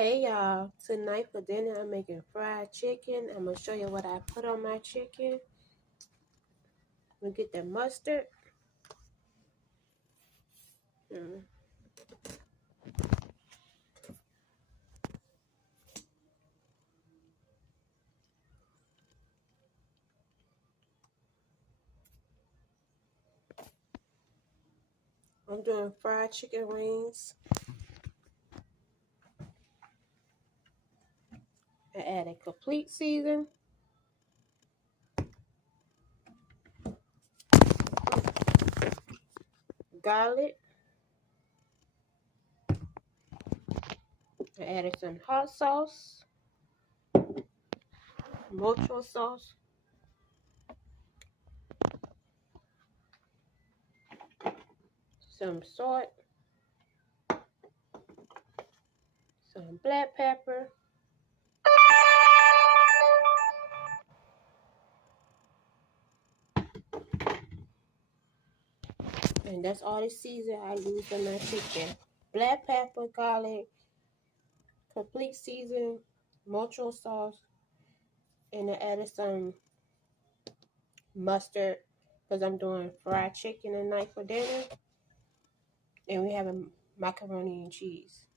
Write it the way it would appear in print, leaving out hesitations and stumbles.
Hey y'all, tonight for dinner I'm making fried chicken. I'm gonna show you what I put on my chicken. We get the mustard. Mm. I'm doing fried chicken wings. I add a complete season, garlic. I added some hot sauce, mocho sauce, some salt, some black pepper, and that's all the season I use on my chicken. Black pepper, garlic, complete season, mocho sauce, and I added some mustard because I'm doing fried chicken tonight for dinner. And we have a macaroni and cheese.